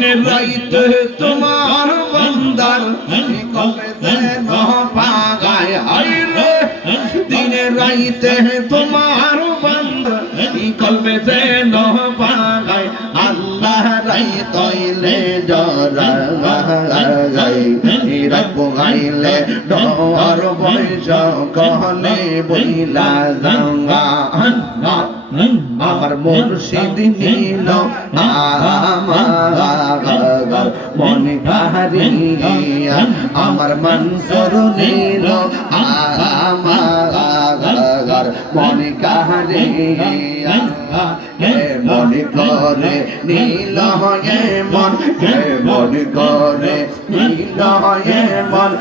দিনে রাইতে তোমার বান্দার কবে যেন পাগায় হাইরে দিনে রাইতে তোমার বান্দার কবে যেন পাগায় আল্লাহ রাই তইলে ডরাই রাত গাইলে ডর বৈশ কহলে বইলা জাঙ্গা আমার মুর্শিদ নীল আমার মন কাহারিয়া আমার মনসুর নীল আমার মন কাহারিয়া মন করে নীল মন মন করে নীল মন